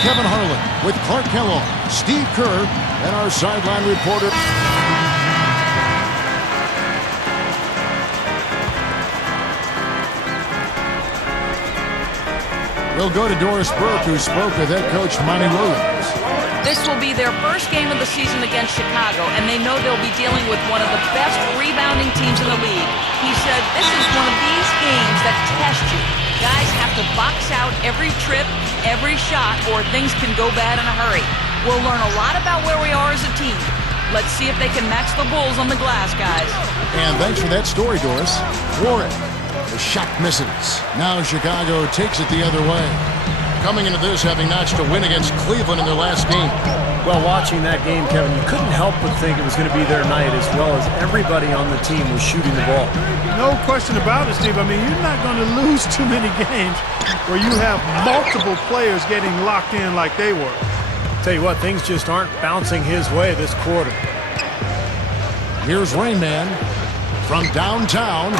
Kevin Harlan with Clark Kellogg, Steve Kerr, and our sideline reporter. We'll go to Doris Burke, who spoke with head coach Monty Williams. This will be their first game of the season against Chicago, and they know they'll be dealing with one of the best rebounding teams in the league. He said this is one of these games that test you. Guys have to box out every trip, every shot, or things can go bad in a hurry. We'll learn a lot about where we are as a team. Let's see if they can match the Bulls on the glass, guys. And thanks for that story, Doris. Warren, the shot misses. Now Chicago takes it the other way. Coming into this, having notched a win against Cleveland in their last game. Well, watching that game, Kevin, you couldn't help but think it was going to be their night, as well as everybody on the team was shooting the ball. No question about it, Steve. I mean, you're not going to lose too many games where you have multiple players getting locked in like they were. Tell you what, things just aren't bouncing his way this quarter. Here's Rain Man from downtown,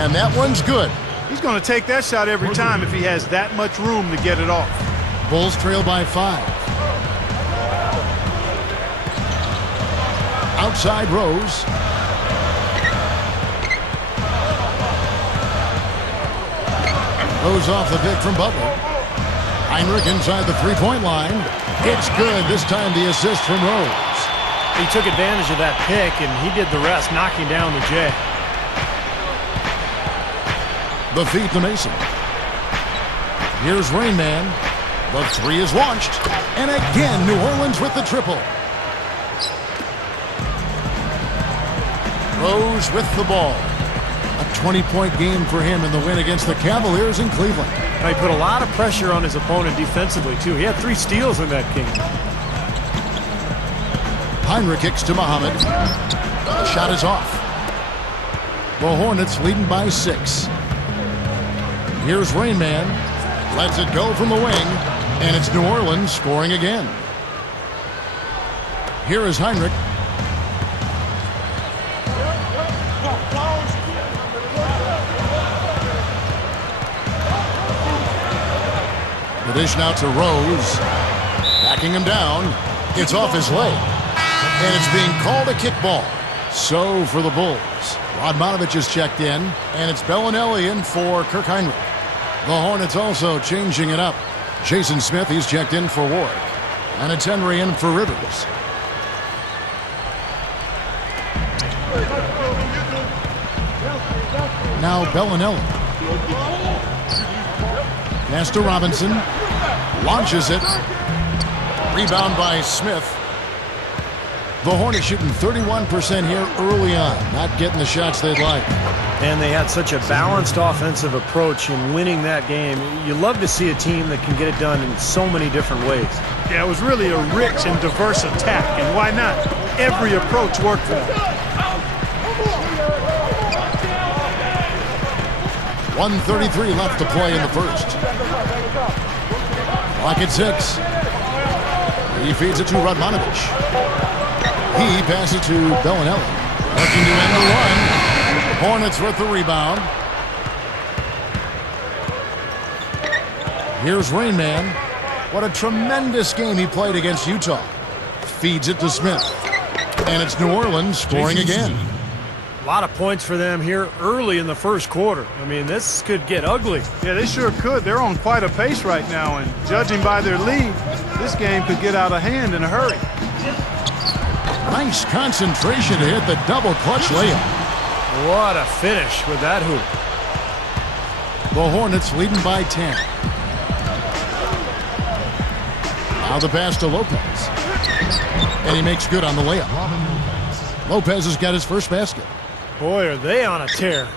and that one's good. He's going to take that shot every time if he has that much room to get it off. Bulls trail by 5. Outside Rose. Rose off the pick from Butler. Heinrich inside the three-point line. It's good. This time the assist from Rose. He took advantage of that pick, and he did the rest, knocking down the J. The feed to Mason. Here's Rain Man. The three is launched. And again, New Orleans with the triple. Rose with the ball. A 20-point game for him in the win against the Cavaliers in Cleveland. He put a lot of pressure on his opponent defensively, too. He had 3 steals in that game. Heinrich kicks to Muhammad. The shot is off. The Hornets leading by 6. Here's Rain Man. Lets it go from the wing. And it's New Orleans scoring again. Here is Heinrich. The dish now to Rose. Backing him down. It's off his leg. And it's being called a kickball. So for the Bulls. Rodmanovich is checked in. And it's Bellinelli in for Kirk Heinrich. The Hornets also changing it up. Jason Smith, he's checked in for Ward. And it's Henry in for Rivers. Now Bellinelli. Pass to Robinson. Launches it. Rebound by Smith. The Hornets shooting 31% here early on. Not getting the shots they'd like. And they had such a balanced offensive approach in winning that game. You love to see a team that can get it done in so many different ways. Yeah, it was really a rich and diverse attack. And why not? Every approach worked for them. 1:33 left to play in the first. Clock at 6. He feeds it to Radmanovich. He passes to Bellinelli. Looking to end the run. Hornets with the rebound. Here's Rain Man. What a tremendous game he played against Utah. Feeds it to Smith. And it's New Orleans scoring again. A lot of points for them here early in the first quarter. I mean, this could get ugly. Yeah, they sure could. They're on quite a pace right now, and judging by their lead, this game could get out of hand in a hurry. Nice concentration to hit the double clutch layup. What a finish with that hoop. The Hornets leading by 10. Now the pass to Lopez. And he makes good on the layup. Lopez has got his first basket. Boy, are they on a tear.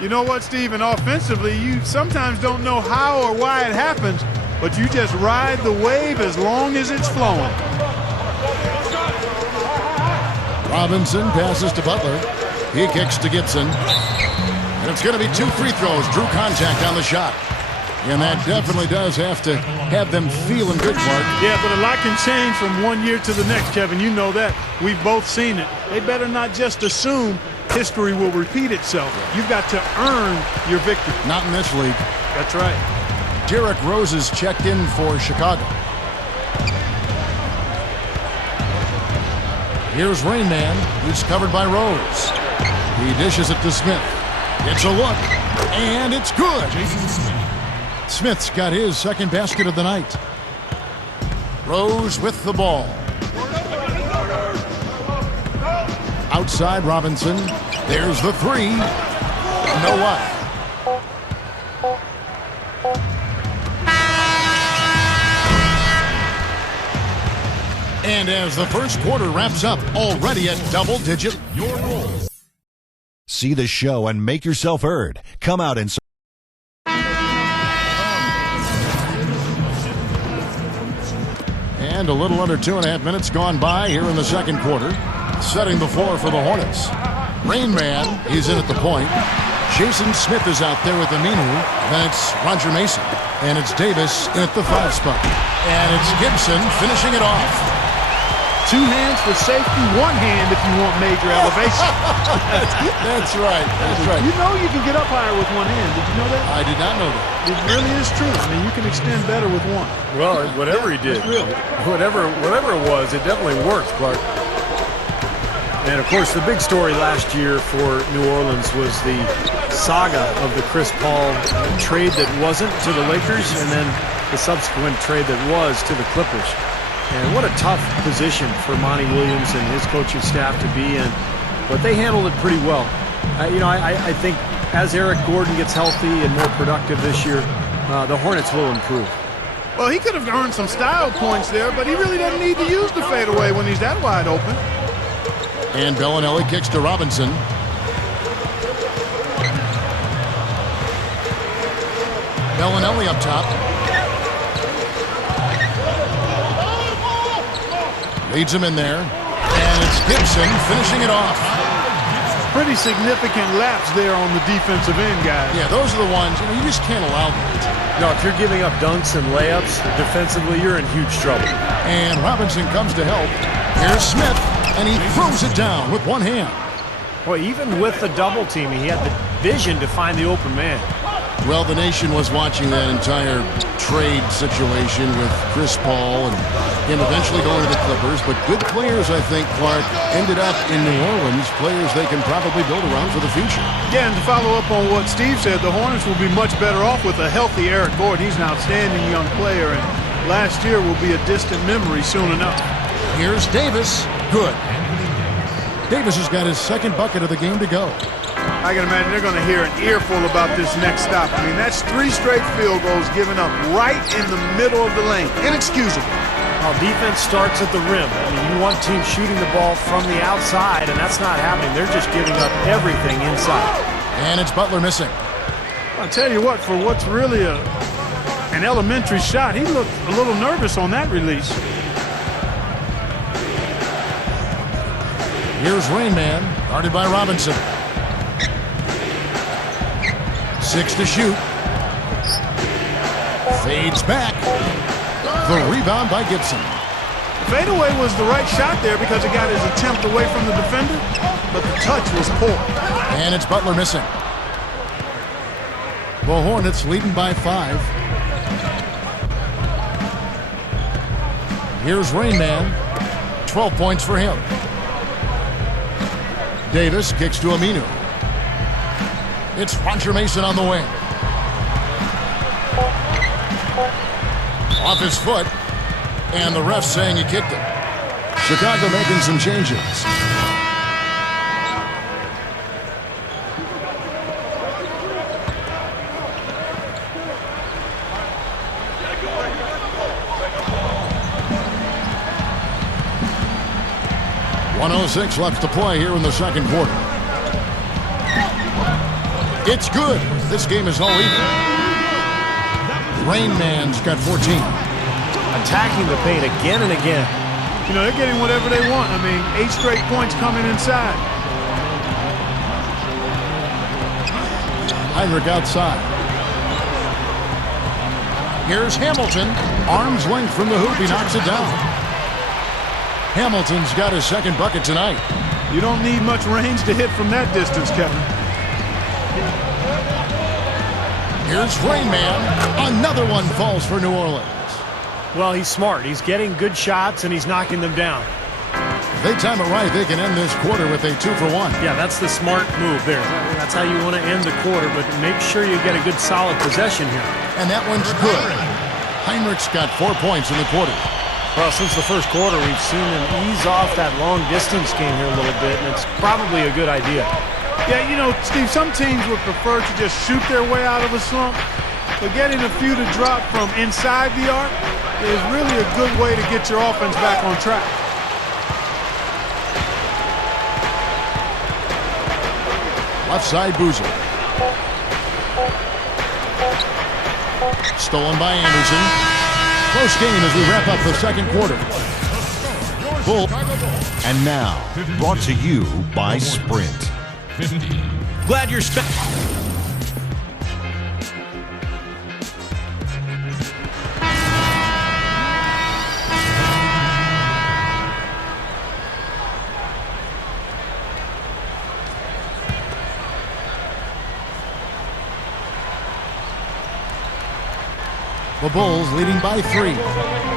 You know what, Steven? Offensively, you sometimes don't know how or why it happens, but you just ride the wave as long as it's flowing. Robinson passes to Butler. He kicks to Gibson. And it's going to be 2 free throws. Drew contact on the shot. And that definitely does have to have them feeling good, Clark. Yeah, but a lot can change from one year to the next, Kevin. You know that. We've both seen it. They better not just assume history will repeat itself. You've got to earn your victory. Not in this league. That's right. Derrick Rose is checked in for Chicago. Here's Rain Man. He's covered by Rose. He dishes it to Smith. It's a look, and it's good. Smith's got his second basket of the night. Rose with the ball. Outside Robinson. There's the three. No what? And as the first quarter wraps up, already at double-digit. Your role. See the show and make yourself heard. Come out and... And a little under 2.5 minutes gone by here in the second quarter. Setting the floor for the Hornets. Rain Man, he's in at the point. Jason Smith is out there with Aminu. Then it's Roger Mason. And it's Davis in at the 5 spot. And it's Gibson finishing it off. 2 hands for safety, 1 hand if you want major elevation. That's right. That's right. You know you can get up higher with 1 hand. Did you know that? I did not know that. It really is true. I mean, you can extend better with 1. Well, whatever he did, whatever it was, it definitely worked, Clark. And, of course, the big story last year for New Orleans was the saga of the Chris Paul trade that wasn't to the Lakers and then the subsequent trade that was to the Clippers. And what a tough position for Monty Williams and his coaching staff to be in. But they handled it pretty well. I think as Eric Gordon gets healthy and more productive this year, the Hornets will improve. Well, he could have earned some style points there, but he really doesn't need to use the fadeaway when he's that wide open. And Bellinelli kicks to Robinson. Bellinelli up top. Leads him in there. And it's Gibson finishing it off. Pretty significant lapse there on the defensive end, guys. Yeah, those are the ones, you just can't allow that. No, if you're giving up dunks and layups defensively, you're in huge trouble. And Robinson comes to help. Here's Smith, and he throws it down with 1 hand. Well, even with the double team, he had the vision to find the open man. Well, the nation was watching that entire trade situation with Chris Paul and him eventually going to the Clippers. But good players, I think, Clark, ended up in New Orleans, players they can probably build around for the future. Yeah, and to follow up on what Steve said, the Hornets will be much better off with a healthy Eric Gordon. He's an outstanding young player, and last year will be a distant memory soon enough. Here's Davis. Good. Davis has got his second bucket of the game to go. I can imagine they're going to hear an earful about this next stop. I mean, that's 3 straight field goals given up right in the middle of the lane. Inexcusable. Well, defense starts at the rim. I mean, you want teams shooting the ball from the outside, and that's not happening. They're just giving up everything inside. And it's Butler missing. I'll tell you what, for what's really an elementary shot, he looked a little nervous on that release. Here's Rain Man, guarded by Robinson. 6 to shoot. Fades back. The rebound by Gibson. Fadeaway was the right shot there because it got his attempt away from the defender, but the touch was poor. And it's Butler missing. The Hornets leading by 5. Here's Rain Man. 12 points for him. Davis kicks to Aminu. It's Roger Mason on the wing. Off his foot. And the ref saying he kicked it. Chicago making some changes. .106 left to play here in the second quarter. It's good. This game is all even. Rain Man's got 14. Attacking the paint again and again. You know, they're getting whatever they want. I mean, 8 straight points coming inside. Heinrich outside. Here's Hamilton. Arm's length from the hoop. He knocks it down. Hamilton's got his second bucket tonight. You don't need much range to hit from that distance, Kevin. Here's Rain Man. Another one falls for New Orleans. Well, he's smart. He's getting good shots, and he's knocking them down. If they time it right, they can end this quarter with a 2-for-1. Yeah, that's the smart move there. That's how you want to end the quarter, but make sure you get a good solid possession here. And that one's good. Heinrich's got 4 points in the quarter. Well, since the first quarter, we've seen them ease off that long-distance game here a little bit, and it's probably a good idea. Yeah, you know, Steve, some teams would prefer to just shoot their way out of a slump, but getting a few to drop from inside the arc is really a good way to get your offense back on track. Left side, Boozer. Stolen by Anderson. Close game as we wrap up the second quarter. Bull. And now, brought to you by Sprint. Glad you're spent. The Bulls leading by 3.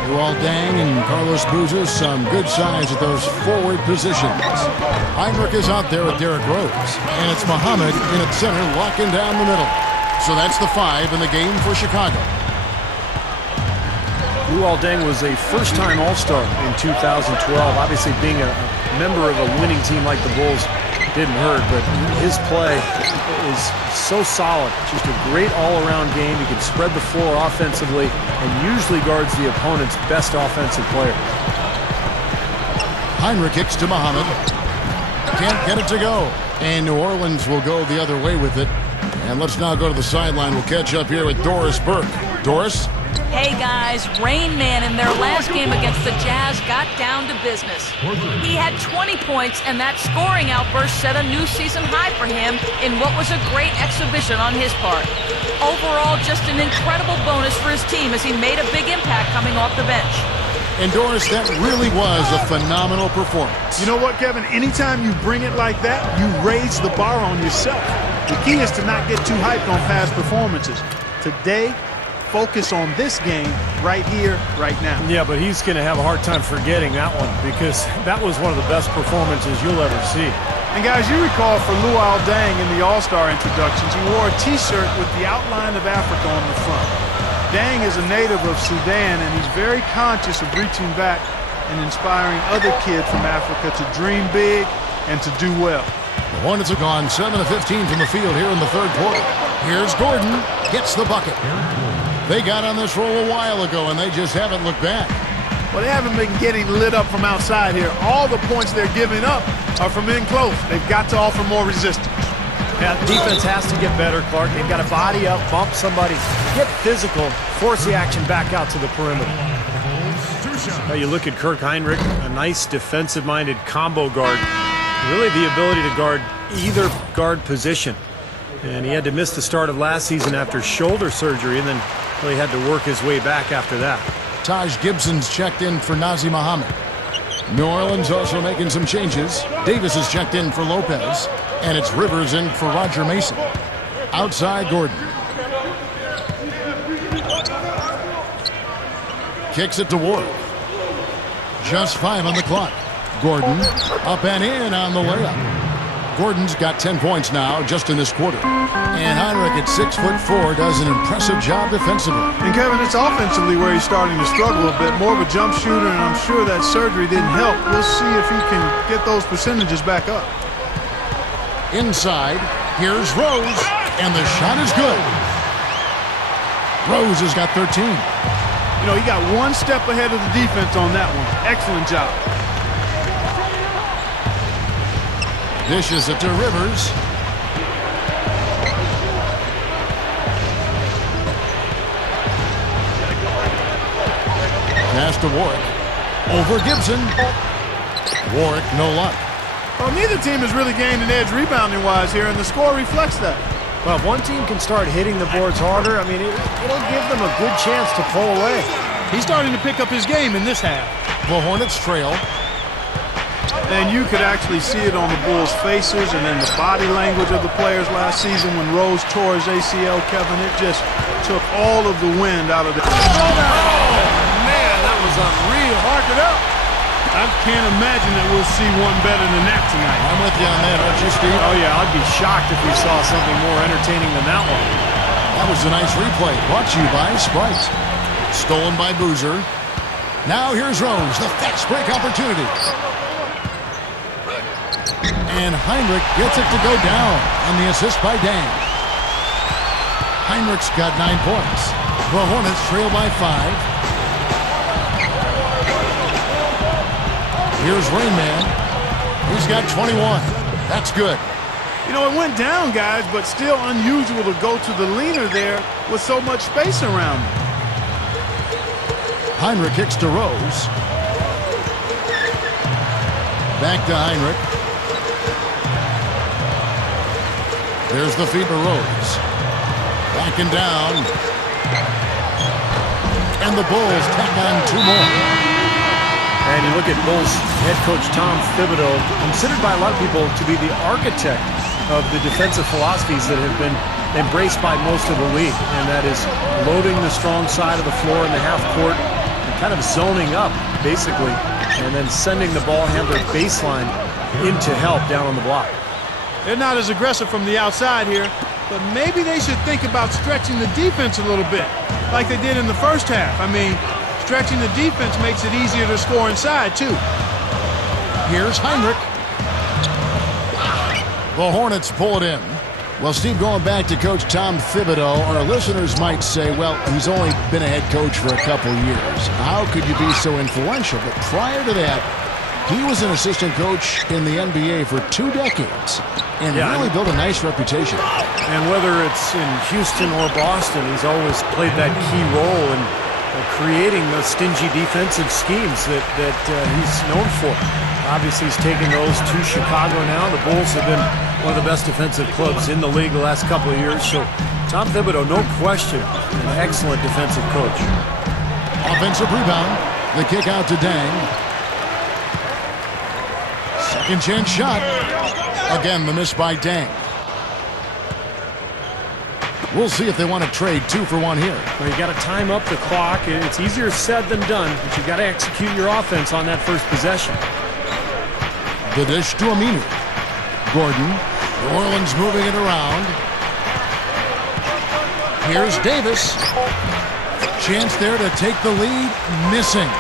Luol Deng and Carlos Boozer, some good size at those forward positions. Heinrich is out there with Derrick Rose, and it's Muhammad in at center locking down the middle. So that's the 5 in the game for Chicago. Luol Deng was a first-time All-Star in 2012. Obviously, being a member of a winning team like the Bulls didn't hurt, but his play is so solid. Just a great all-around game. He can spread the floor offensively and usually guards the opponent's best offensive player. Heinrich kicks to Muhammad. Can't get it to go. And New Orleans will go the other way with it. And let's now go to the sideline. We'll catch up here with Doris Burke. Doris? Hey guys, Rain Man in their last game against the Jazz got down to business. He had 20 points, and that scoring outburst set a new season high for him in what was a great exhibition on his part. Overall, just an incredible bonus for his team as he made a big impact coming off the bench. And Doris, that really was a phenomenal performance. You know what, Kevin? Anytime you bring it like that, you raise the bar on yourself. The key is to not get too hyped on past performances. Today, focus on this game right here, right now. Yeah, but he's going to have a hard time forgetting that one because that was one of the best performances you'll ever see. And guys, you recall for Luol Deng in the All-Star introductions, he wore a T-shirt with the outline of Africa on the front. Deng is a native of Sudan, and he's very conscious of reaching back and inspiring other kids from Africa to dream big and to do well. The Hornets have gone 7 of 15 from the field here in the third quarter. Here's Gordon, gets the bucket. They got on this roll a while ago, and they just haven't looked back. Well, they haven't been getting lit up from outside here. All the points they're giving up are from in close. They've got to offer more resistance. Yeah, defense has to get better, Clark. They've got to body up, bump somebody, get physical, force the action back out to the perimeter. Now you look at Kirk Heinrich, a nice defensive-minded combo guard. Really the ability to guard either guard position. And he had to miss the start of last season after shoulder surgery, and then really had to work his way back after that. Taj Gibson's checked in for Nazi Muhammad. New Orleans also making some changes. Davis is checked in for Lopez, and it's Rivers in for Roger Mason. Outside, Gordon. Kicks it to Ward. Just 5 on the clock. Gordon up and in on the layup. Gordon's got 10 points now just in this quarter. And Heinrich at 6'4" does an impressive job defensively. And Kevin, it's offensively where he's starting to struggle a bit. More of a jump shooter, and I'm sure that surgery didn't help. We'll see if he can get those percentages back up. Inside, here's Rose, and the shot is good. Rose has got 13. You know, he got one step ahead of the defense on that one. Excellent job. Dishes it to Rivers. Pass to Warwick. Over Gibson. Warwick, no luck. Well, neither team has really gained an edge rebounding-wise here, and the score reflects that. Well, if one team can start hitting the boards harder, I mean, it'll give them a good chance to pull away. He's starting to pick up his game in this half. The Hornets trail. And you could actually see it on the Bulls' faces and in the body language of the players last season when Rose tore his ACL, Kevin. It just took all of the wind out of the... Oh, man, that was unreal. Mark it up. I can't imagine that we'll see one better than that tonight. I'm with you on that, aren't you, Steve? Oh, yeah, I'd be shocked if we saw something more entertaining than that one. That was a nice replay, brought to you by Sprite. Stolen by Boozer. Now here's Rose, the fast break opportunity. And Heinrich gets it to go down on the assist by Dang. Heinrich's got 9 points. The Hornets trail by 5. Here's Rainman. He's got 21. That's good. You know, it went down, guys, but still unusual to go to the leaner there with so much space around him. Heinrich kicks to Rose. Back to Heinrich. There's the feed to Rose. Backing down. And the Bulls tack on 2 more. And you look at Bulls head coach Tom Thibodeau, considered by a lot of people to be the architect of the defensive philosophies that have been embraced by most of the league. And that is loading the strong side of the floor in the half court and kind of zoning up, basically, and then sending the ball handler baseline into help down on the block. They're not as aggressive from the outside here, but maybe they should think about stretching the defense a little bit, like they did in the first half. I mean, stretching the defense makes it easier to score inside, too. Here's Heinrich. The Hornets pull it in. Well, Steve, going back to Coach Tom Thibodeau, our listeners might say, well, he's only been a head coach for a couple years. How could you be so influential? But prior to that, he was an assistant coach in the NBA for 2 decades and really built a nice reputation. And whether it's in Houston or Boston, he's always played that key role in creating those stingy defensive schemes that he's known for. Obviously, he's taken those to Chicago now. The Bulls have been one of the best defensive clubs in the league the last couple of years. So Tom Thibodeau, no question, an excellent defensive coach. Offensive rebound. The kick out to Dang. Second chance shot. Again, the miss by Dang. We'll see if they want to trade 2 for 1 here. Well, you got to time up the clock. It's easier said than done, but you got to execute your offense on that first possession. The dish to Aminu. Gordon. New Orleans moving it around. Here's Davis. Chance there to take the lead. Missing.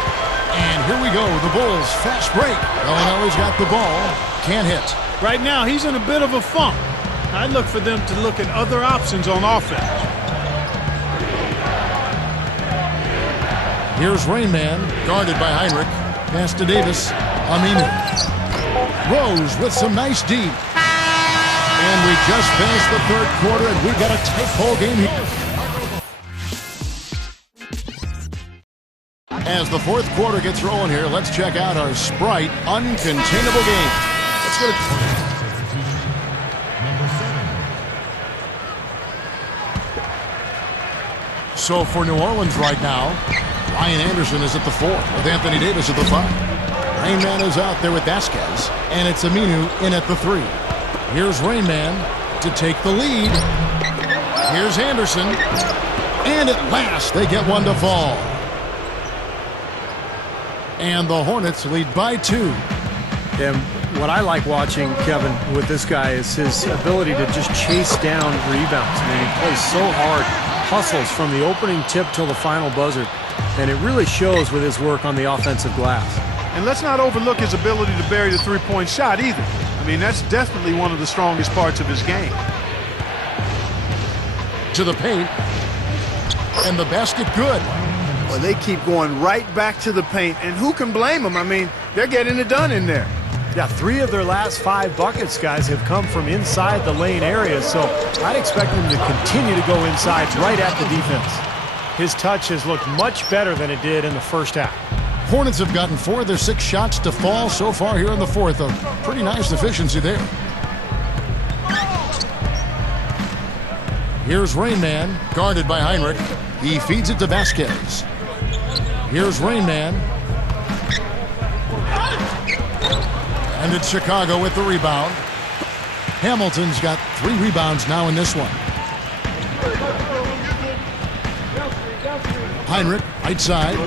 And here we go. The Bulls fast break. Illinois got the ball. Can't hit. Right now, he's in a bit of a funk. I look for them to look at other options on offense. Here's Rainman, guarded by Heinrich. Pass to Davis. Aminu. Rose with some nice D. And we just finished the 3rd quarter, and we've got a tight ball game here. As the 4th quarter gets rolling here, let's check out our Sprite uncontainable game. Let's go to... So for New Orleans right now, Ryan Anderson is at the 4 with Anthony Davis at the 5. Rainman is out there with Vasquez, and it's Aminu in at the 3. Here's Rainman to take the lead. Here's Anderson, and at last they get one to fall. And the Hornets lead by 2. And what I like watching, Kevin, with this guy is his ability to just chase down rebounds. I mean, he plays so hard. Hustles from the opening tip till the final buzzer, and it really shows with his work on the offensive glass. And let's not overlook his ability to bury the 3-point shot either. I mean, that's definitely one of the strongest parts of his game. To the paint, and the basket good. Well, they keep going right back to the paint, and who can blame them? I mean, they're getting it done in there. Yeah, 3 of their last 5 buckets, guys, have come from inside the lane area, so I'd expect them to continue to go inside right at the defense. His touch has looked much better than it did in the first half. Hornets have gotten 4 of their 6 shots to fall so far here in the 4th. A pretty nice efficiency there. Here's Rainman, guarded by Heinrich. He feeds it to Vasquez. Here's Rainman. And it's Chicago with the rebound. Hamilton's got 3 rebounds now in this one. Heinrich, right side,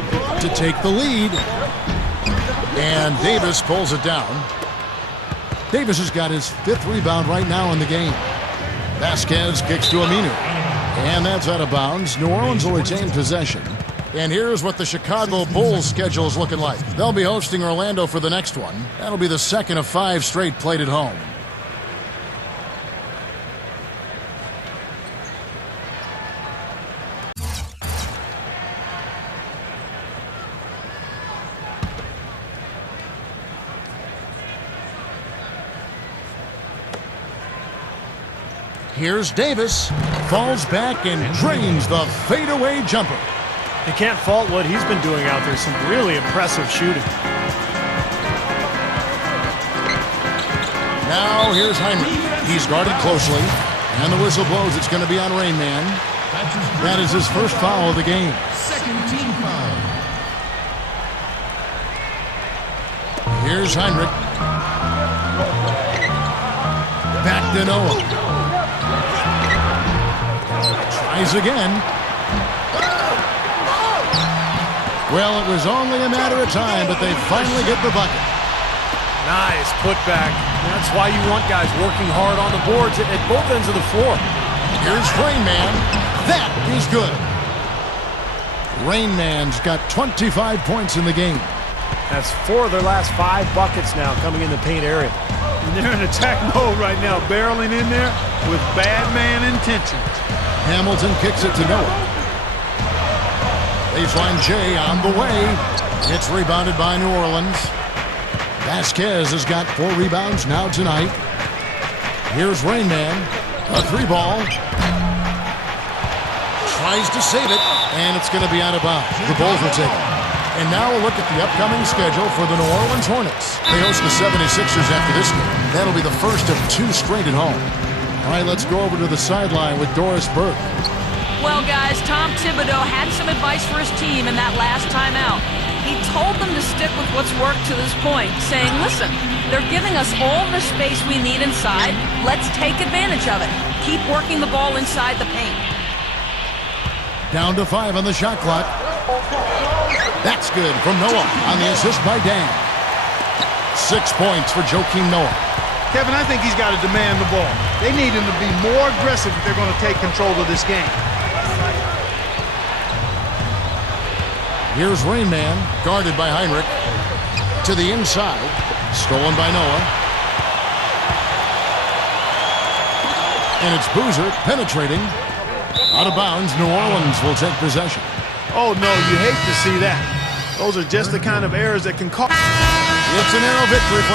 to take the lead. And Davis pulls it down. Davis has got his 5th rebound right now in the game. Vasquez kicks to Aminu. And that's out of bounds. New Orleans will retain possession. And here's what the Chicago Bulls schedule is looking like. They'll be hosting Orlando for the next one. That'll be the 2nd of 5 straight played at home. Here's Davis. Falls back and drains the fadeaway jumper. You can't fault what he's been doing out there. Some really impressive shooting. Now here's Heinrich. He's guarded closely. And the whistle blows. It's going to be on Rain Man. That is his first foul of the game. Second team foul. Here's Heinrich. Back to Noah. Tries again. Well, it was only a matter of time, but they finally get the bucket. Nice putback. That's why you want guys working hard on the boards at both ends of the floor. Here's Rain Man. That is good. Rain Man's got 25 points in the game. That's 4 of their last 5 buckets now coming in the paint area. And they're in attack mode right now, barreling in there with bad man intentions. Hamilton kicks it to Noah. Baseline J on the way. It's rebounded by New Orleans. Vasquez has got 4 rebounds now tonight. Here's Rain Man. A 3-ball. Tries to save it, and it's going to be out of bounds. The Bulls will take it. And now a look at the upcoming schedule for the New Orleans Hornets. They host the 76ers after this game. That'll be the first of 2 straight at home. All right, let's go over to the sideline with Doris Burke. Well, guys, Tom Thibodeau had some advice for his team in that last timeout. He told them to stick with what's worked to this point, saying, listen, they're giving us all the space we need inside. Let's take advantage of it. Keep working the ball inside the paint. Down to 5 on the shot clock. That's good from Noah on the assist by Dan. 6 points for Joakim Noah. Kevin, I think he's got to demand the ball. They need him to be more aggressive if they're going to take control of this game. Here's Rain Man, guarded by Heinrich. To the inside, stolen by Noah. And it's Boozer penetrating. Out of bounds, New Orleans will take possession. Oh, no, you hate to see that. Those are just the kind of errors that can cost. It's a narrow victory for